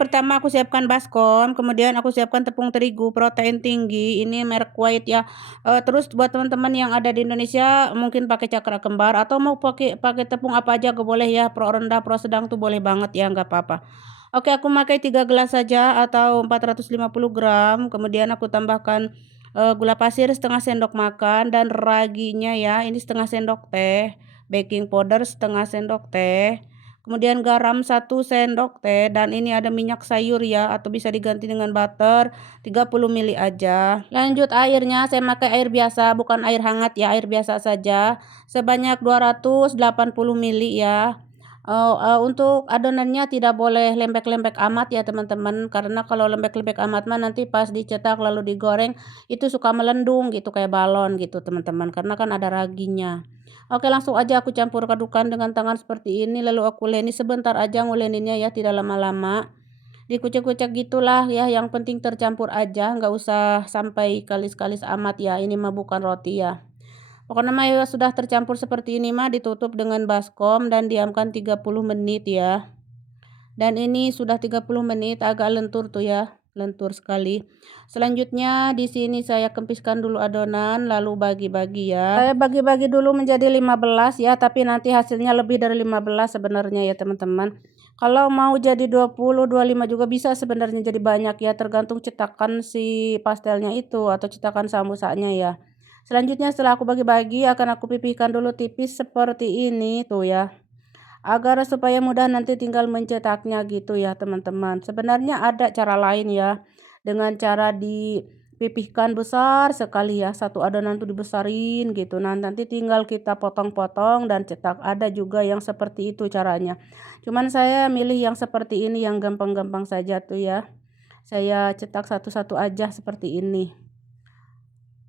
pertama aku siapkan baskom, kemudian aku siapkan tepung terigu protein tinggi, ini merek White ya. Terus buat teman-teman yang ada di Indonesia mungkin pakai cakra kembar atau mau pakai tepung apa aja gue boleh ya, pro rendah pro sedang tuh boleh banget ya, nggak apa-apa. Oke, aku pakai 3 gelas saja atau 450 gram. Kemudian aku tambahkan gula pasir setengah sendok makan dan raginya ya, ini setengah sendok teh, baking powder setengah sendok teh. Kemudian garam 1 sendok teh dan ini ada minyak sayur ya atau bisa diganti dengan butter 30 ml aja. Lanjut airnya, saya pakai air biasa bukan air hangat ya, air biasa saja sebanyak 280 ml ya. Untuk adonannya tidak boleh lembek-lembek amat ya teman-teman, karena kalau lembek-lembek amat mah nanti pas dicetak lalu digoreng itu suka melendung gitu kayak balon gitu teman-teman, karena kan ada raginya. Oke, langsung aja aku campur adukan dengan tangan seperti ini lalu aku uleni sebentar aja, nguleninnya ya tidak lama-lama. Dikucek-kucek gitulah ya, yang penting tercampur aja, nggak usah sampai kalis-kalis amat ya, ini mah bukan roti ya. Pokoknya mah ya sudah tercampur seperti ini mah ditutup dengan baskom dan diamkan 30 menit ya. Dan ini sudah 30 menit agak lentur tuh ya, lentur sekali. Selanjutnya di sini saya kempiskan dulu adonan lalu bagi-bagi ya. Saya bagi-bagi dulu menjadi 15 ya, tapi nanti hasilnya lebih dari 15 sebenarnya ya teman-teman. Kalau mau jadi 20, 25 juga bisa sebenarnya jadi banyak ya, tergantung cetakan si pastelnya itu atau cetakan sambusanya ya. Selanjutnya setelah aku bagi-bagi akan aku pipihkan dulu tipis seperti ini tuh ya. Agar supaya mudah nanti tinggal mencetaknya gitu ya teman-teman. Sebenarnya ada cara lain ya. Dengan cara dipipihkan besar sekali ya. Satu adonan tuh dibesarin gitu. Nah nanti tinggal kita potong-potong dan cetak. Ada juga yang seperti itu caranya. Cuman saya milih yang seperti ini yang gampang-gampang saja tuh ya. Saya cetak satu-satu aja seperti ini.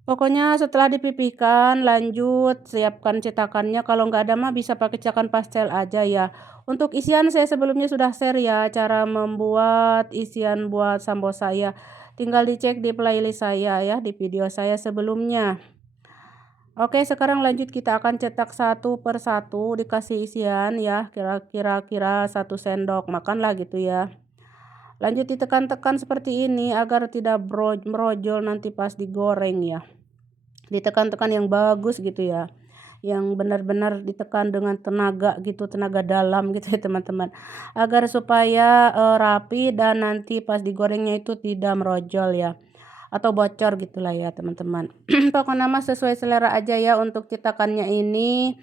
Pokoknya setelah dipipihkan lanjut siapkan cetakannya, kalau nggak ada mah bisa pakai cetakan pastel aja ya. Untuk isian saya sebelumnya sudah share ya cara membuat isian buat sambosa ya. Tinggal dicek di playlist saya ya, di video saya sebelumnya. Oke, sekarang lanjut kita akan cetak satu per satu, dikasih isian ya, kira-kira 1 sendok makan lah gitu ya. Lanjut ditekan-tekan seperti ini agar tidak merojol nanti pas digoreng ya. Ditekan-tekan yang bagus gitu ya, yang benar-benar ditekan dengan tenaga gitu, tenaga dalam gitu ya teman-teman, agar supaya rapi dan nanti pas digorengnya itu tidak merojol ya atau bocor gitulah ya teman-teman. Pokoknya mah sesuai selera aja ya untuk cetakannya ini.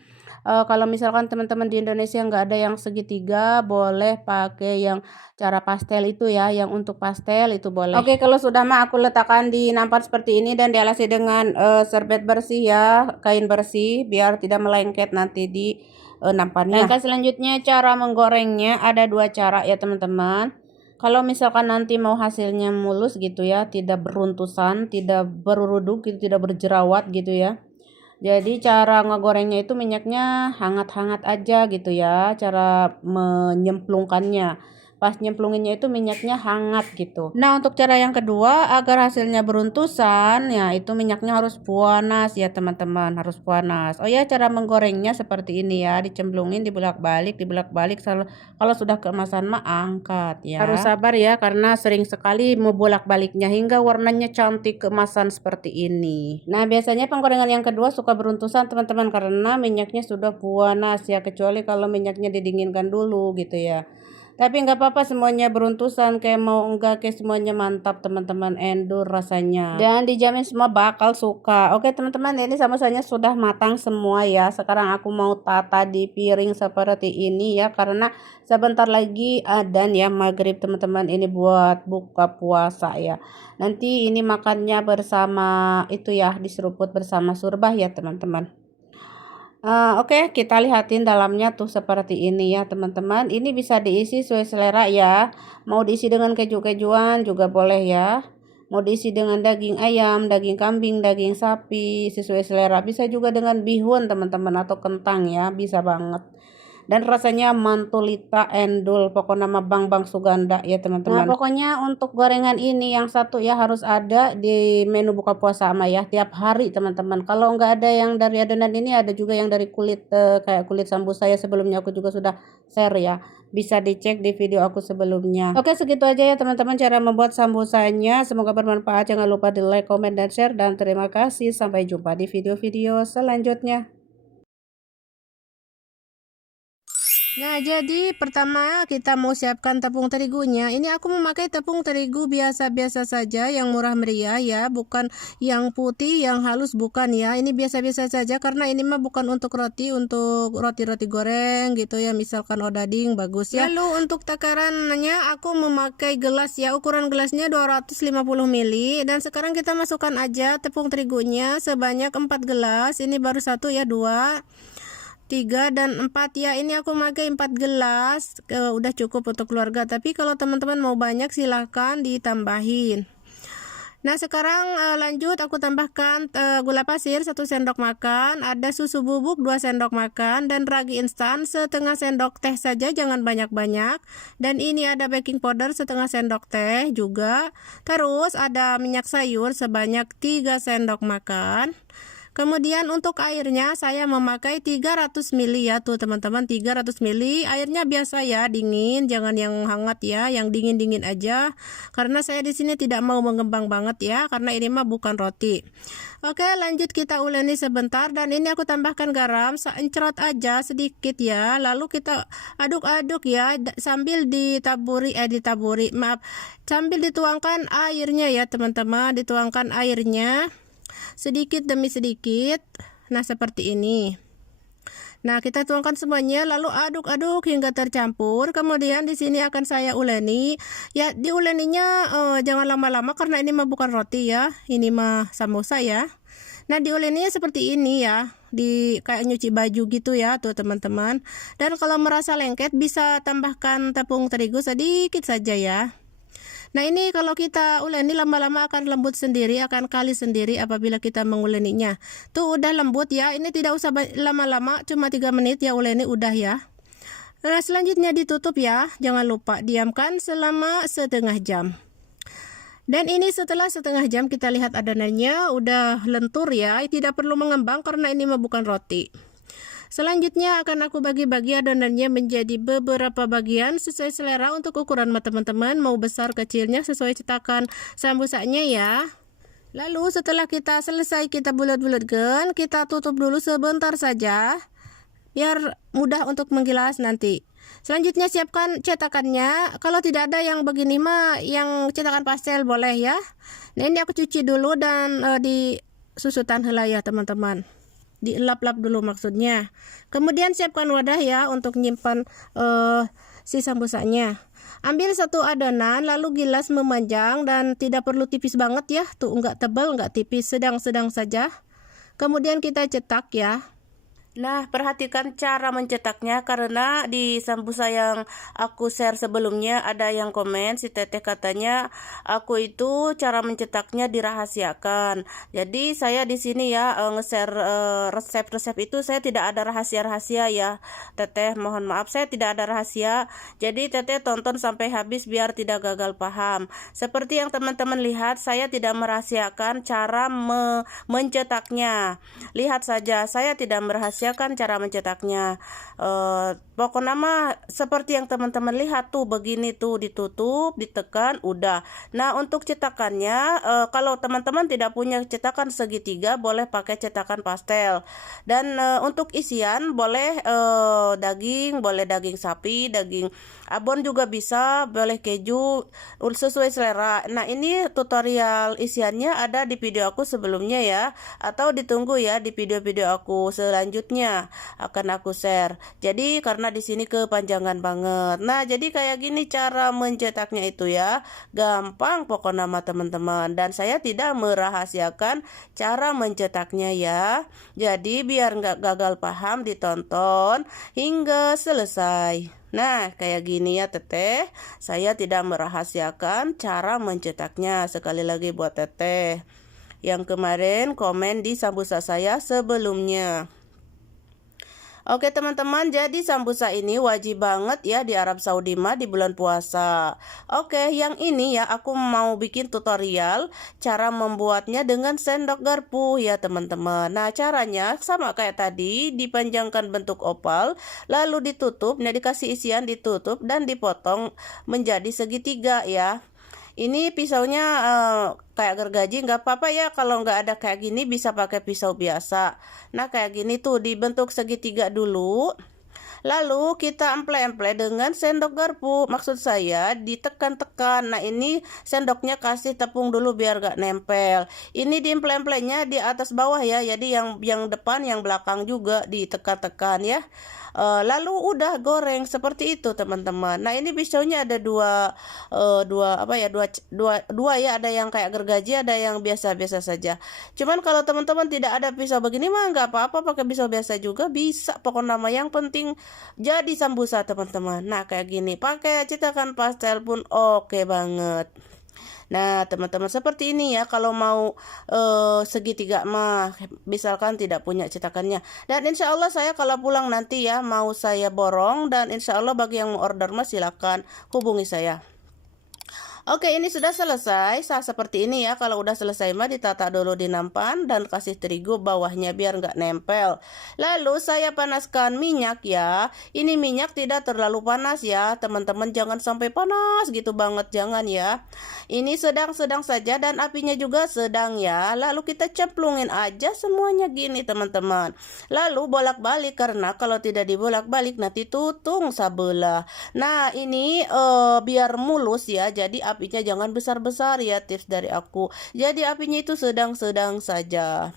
Kalau misalkan teman-teman di Indonesia nggak ada yang segitiga, boleh pakai yang cara pastel itu ya, yang untuk pastel itu boleh. Oke, kalau sudah mah aku letakkan di nampan seperti ini dan dialasi dengan serbet bersih ya, kain bersih biar tidak melengket nanti di nampannya. Langkah selanjutnya cara menggorengnya ada 2 cara ya teman-teman. Kalau misalkan nanti mau hasilnya mulus gitu ya, tidak beruntusan, tidak beruruduk gitu, tidak berjerawat gitu ya. Jadi cara ngegorengnya itu minyaknya hangat-hangat aja gitu ya, cara menyemplungkannya. Pas nyemplunginnya itu minyaknya hangat gitu. Nah, untuk cara yang kedua agar hasilnya beruntusan, ya itu minyaknya harus panas ya teman-teman, harus panas. Oh ya, cara menggorengnya seperti ini ya, dicemplungin, dibolak-balik. Kalau sudah keemasan mah angkat ya. Harus sabar ya karena sering sekali mau bolak-baliknya hingga warnanya cantik keemasan seperti ini. Nah, biasanya penggorengan yang kedua suka beruntusan teman-teman karena minyaknya sudah panas ya, kecuali kalau minyaknya didinginkan dulu gitu ya. Tapi nggak apa-apa semuanya beruntusan, kayak mau enggak kayak semuanya mantap teman-teman, endur rasanya. Dan dijamin semua bakal suka. Oke teman-teman, ini samosanya sudah matang semua ya. Sekarang aku mau tata di piring seperti ini ya, karena sebentar lagi adzan ya maghrib teman-teman, ini buat buka puasa ya. Nanti ini makannya bersama itu ya, diseruput bersama surbah ya teman-teman. Oke, kita lihatin dalamnya tuh seperti ini ya teman-teman. Ini bisa diisi sesuai selera ya. Mau diisi dengan keju-kejuan juga boleh ya. Mau diisi dengan daging ayam, daging kambing, daging sapi, sesuai selera. Bisa juga dengan bihun teman-teman atau kentang ya, bisa banget. dan rasanya mantulita endul, pokoknya nama Bang Suganda ya teman-teman. Nah pokoknya untuk gorengan ini yang satu ya harus ada di menu buka puasa sama ya tiap hari teman-teman. Kalau nggak ada yang dari adonan ini, ada juga yang dari kulit kayak kulit sambusa ya, sebelumnya aku juga sudah share ya, bisa dicek di video aku sebelumnya. Oke, segitu aja ya teman-teman cara membuat sambusanya, semoga bermanfaat. Jangan lupa di like, comment, dan share, dan terima kasih. Sampai jumpa di video-video selanjutnya. Nah, jadi pertama kita mau siapkan tepung terigunya. Ini aku memakai tepung terigu biasa-biasa saja, yang murah meriah ya, bukan yang putih, yang halus bukan ya. Ini biasa-biasa saja karena ini mah bukan untuk roti, untuk roti-roti goreng gitu ya, misalkan odading bagus ya. Lalu untuk takarannya aku memakai gelas ya, ukuran gelasnya 250 ml, dan sekarang kita masukkan aja tepung terigunya sebanyak 4 gelas. Ini baru 1 ya, 2, 3 dan 4 ya. Ini aku pakai 4 gelas, udah cukup untuk keluarga, tapi kalau teman-teman mau banyak silahkan ditambahin. Nah sekarang lanjut aku tambahkan gula pasir 1 sendok makan, ada susu bubuk 2 sendok makan, dan ragi instan setengah sendok teh saja, jangan banyak-banyak. Dan ini ada baking powder setengah sendok teh juga. Terus ada minyak sayur sebanyak 3 sendok makan. Kemudian untuk airnya saya memakai 300 ml ya tuh teman-teman, 300 ml. Airnya biasa ya, dingin, jangan yang hangat ya, yang dingin-dingin aja. Karena saya di sini tidak mau mengembang banget ya, karena ini mah bukan roti. Oke, lanjut kita uleni sebentar, dan ini aku tambahkan garam seencerot aja sedikit ya. Lalu kita aduk-aduk ya sambil sambil dituangkan airnya ya teman-teman, dituangkan airnya sedikit demi sedikit. Nah seperti ini. Nah kita tuangkan semuanya, lalu aduk-aduk hingga tercampur. Kemudian di sini akan saya uleni ya, diuleninya jangan lama-lama karena ini mah bukan roti ya, ini mah samosa ya. Nah diuleninya seperti ini ya, di kayak nyuci baju gitu ya tuh teman-teman. Dan kalau merasa lengket bisa tambahkan tepung terigu sedikit saja ya. Nah ini kalau kita uleni lama-lama akan lembut sendiri, akan kalis sendiri apabila kita menguleninya. Tuh udah lembut ya, ini tidak usah lama-lama, cuma 3 menit ya uleni udah ya. Nah selanjutnya ditutup ya, jangan lupa diamkan selama setengah jam. Dan ini setelah setengah jam kita lihat adonannya udah lentur ya, tidak perlu mengembang karena ini mah bukan roti. Selanjutnya akan aku bagi-bagi adonannya menjadi beberapa bagian sesuai selera untuk ukuran teman-teman, mau besar kecilnya sesuai cetakan sambusanya ya. Lalu setelah kita selesai kita bulat-bulatkan, kita tutup dulu sebentar saja biar mudah untuk menggilas nanti. Selanjutnya siapkan cetakannya. Kalau tidak ada yang begini mah yang cetakan pastel boleh ya. Nah ini aku cuci dulu dan di susutan heula ya teman-teman, dielap-lap dulu maksudnya. Kemudian siapkan wadah ya untuk nyimpan si sambusanya. Ambil 1 adonan, lalu gilas memanjang dan tidak perlu tipis banget ya, tuh enggak tebal enggak tipis, sedang-sedang saja. Kemudian kita cetak ya. Nah, perhatikan cara mencetaknya karena di sambusa yang aku share sebelumnya ada yang komen, si teteh katanya aku itu cara mencetaknya dirahasiakan. Jadi saya di sini ya nge-share resep-resep itu saya tidak ada rahasia-rahasia ya. Teteh mohon maaf saya tidak ada rahasia. Jadi teteh tonton sampai habis biar tidak gagal paham. Seperti yang teman-teman lihat, saya tidak merahasiakan cara mencetaknya. Lihat saja, saya tidak merahasiakan cara mencetaknya. Pokoknya mah seperti yang teman-teman lihat tuh, begini tuh, ditutup, ditekan, udah. Nah untuk cetakannya kalau teman-teman tidak punya cetakan segitiga boleh pakai cetakan pastel. Dan untuk isian boleh daging, boleh daging sapi, daging abon juga bisa, boleh keju, sesuai selera. Nah ini tutorial isiannya ada di video aku sebelumnya ya, atau ditunggu ya di video-video aku selanjutnya akan aku share. Jadi karena di sini kepanjangan banget. Nah jadi kayak gini cara mencetaknya itu ya, gampang pokoknya nama teman-teman, dan saya tidak merahasiakan cara mencetaknya ya. Jadi biar nggak gagal paham, ditonton hingga selesai. Nah kayak gini ya teteh, saya tidak merahasiakan cara mencetaknya. Sekali lagi buat teteh yang kemarin komen di sambusa saya sebelumnya. Oke teman-teman, jadi sambusa ini wajib banget ya di Arab Saudi mah di bulan puasa. Oke, yang ini ya aku mau bikin tutorial cara membuatnya dengan sendok garpu ya teman-teman. Nah, caranya sama kayak tadi, dipanjangkan bentuk oval, lalu ditutup, nah dikasih isian ditutup dan dipotong menjadi segitiga ya. Ini pisaunya kayak gergaji, nggak apa-apa ya kalau nggak ada kayak gini bisa pakai pisau biasa. Nah kayak gini tuh dibentuk segitiga dulu. Lalu kita emple-emple dengan sendok garpu. Maksud saya ditekan-tekan. Nah ini sendoknya kasih tepung dulu biar gak nempel. Ini diemple-emplenya di atas bawah ya. Jadi yang depan yang belakang juga ditekan-tekan ya. Lalu udah goreng seperti itu teman-teman. Nah ini pisaunya ada dua apa ya dua ya, ada yang kayak gergaji, ada yang biasa-biasa saja. Cuman kalau teman-teman tidak ada pisau begini mah nggak apa-apa, pakai pisau biasa juga bisa. Pokoknya nama yang penting jadi sambusa teman-teman. Nah kayak gini pakai cetakan pastel pun oke banget. Nah, teman-teman seperti ini ya kalau mau segitiga mah misalkan tidak punya cetakannya. Dan insya Allah saya kalau pulang nanti ya mau saya borong, dan insya Allah bagi yang mau order mah silakan hubungi saya. Oke, ini sudah selesai. Seperti ini ya. Kalau udah selesai mah ditata dulu di nampan dan kasih terigu bawahnya biar nggak nempel. Lalu saya panaskan minyak ya. Ini minyak tidak terlalu panas ya. Teman-teman jangan sampai panas gitu banget, jangan ya. Ini sedang-sedang saja dan apinya juga sedang ya. Lalu kita cemplungin aja semuanya gini teman-teman. Lalu bolak-balik, karena kalau tidak dibolak-balik nanti tutung sabelah. Nah, ini biar mulus ya. Jadi apinya jangan besar-besar ya, tips dari aku. Jadi apinya itu sedang-sedang saja.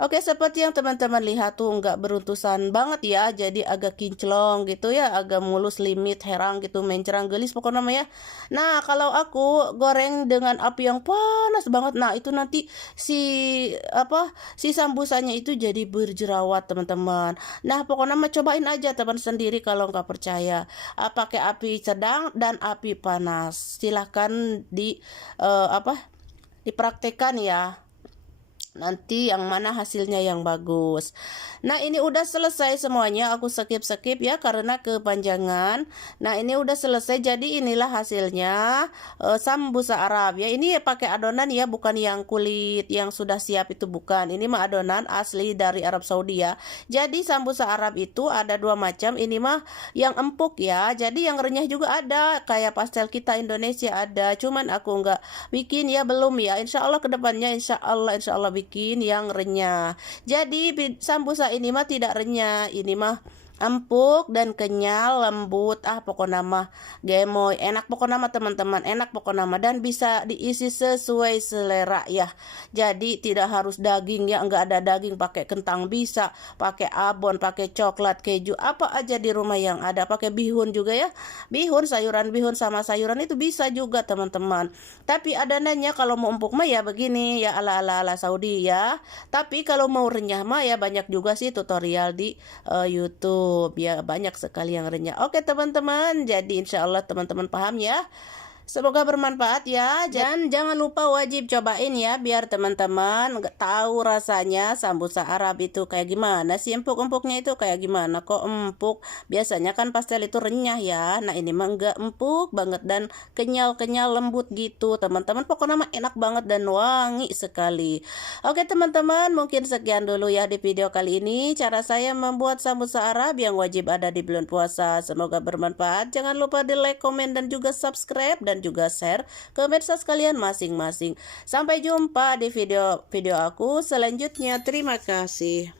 Oke, seperti yang teman-teman lihat tuh nggak beruntusan banget ya, jadi agak kinclong gitu ya, agak mulus, limit, herang gitu, mencerang, gelis pokoknya namanya. Nah, kalau aku goreng dengan api yang panas banget, nah itu nanti si sambusanya itu jadi berjerawat teman-teman. Nah, pokoknya mah cobain aja teman sendiri kalau nggak percaya. Pakai api sedang dan api panas. Silahkan dipraktekkan ya. Nanti yang mana hasilnya yang bagus. Nah ini udah selesai semuanya, aku skip ya karena kepanjangan. Nah ini udah selesai, jadi inilah hasilnya sambusa Arab ya. Ini pakai adonan ya, bukan yang kulit yang sudah siap itu, bukan. Ini mah adonan asli dari Arab Saudi ya. Jadi sambusa Arab itu ada dua macam. Ini mah yang empuk ya, jadi yang renyah juga ada, kayak pastel kita Indonesia ada. Cuman aku nggak bikin ya, belum ya. Insya Allah kedepannya insya Allah bikin yang renyah. Jadi sambusa ini mah tidak renyah, ini mah empuk dan kenyal, lembut, pokoknya mah gemoy, enak pokoknya mah teman-teman, enak pokoknya mah, dan bisa diisi sesuai selera ya. Jadi tidak harus daging ya, enggak ada daging, pakai kentang bisa, pakai abon, pakai coklat, keju, apa aja di rumah yang ada, pakai bihun juga ya, bihun, sayuran bihun sama sayuran itu bisa juga teman-teman. Tapi adonannya kalau mau empuk mah ya begini ya, ala Saudi ya. Tapi kalau mau renyah mah ya banyak juga sih tutorial di YouTube ya, banyak sekali yang renyah. Oke teman-teman, jadi insya Allah teman-teman paham ya. Semoga bermanfaat ya. Dan jangan lupa wajib cobain ya, biar teman-teman nggak tahu rasanya sambusa Arab itu kayak gimana sih, empuk-empuknya itu kayak gimana, kok empuk. Biasanya kan pastel itu renyah ya. Nah ini mah nggak empuk banget dan kenyal-kenyal lembut gitu teman-teman. Pokoknya mah enak banget dan wangi sekali. Oke teman-teman, mungkin sekian dulu ya di video kali ini, cara saya membuat sambusa Arab yang wajib ada di bulan puasa. Semoga bermanfaat. Jangan lupa di like, komen, dan juga subscribe, dan juga share ke medsos kalian masing-masing. Sampai jumpa di video aku selanjutnya. Terima kasih.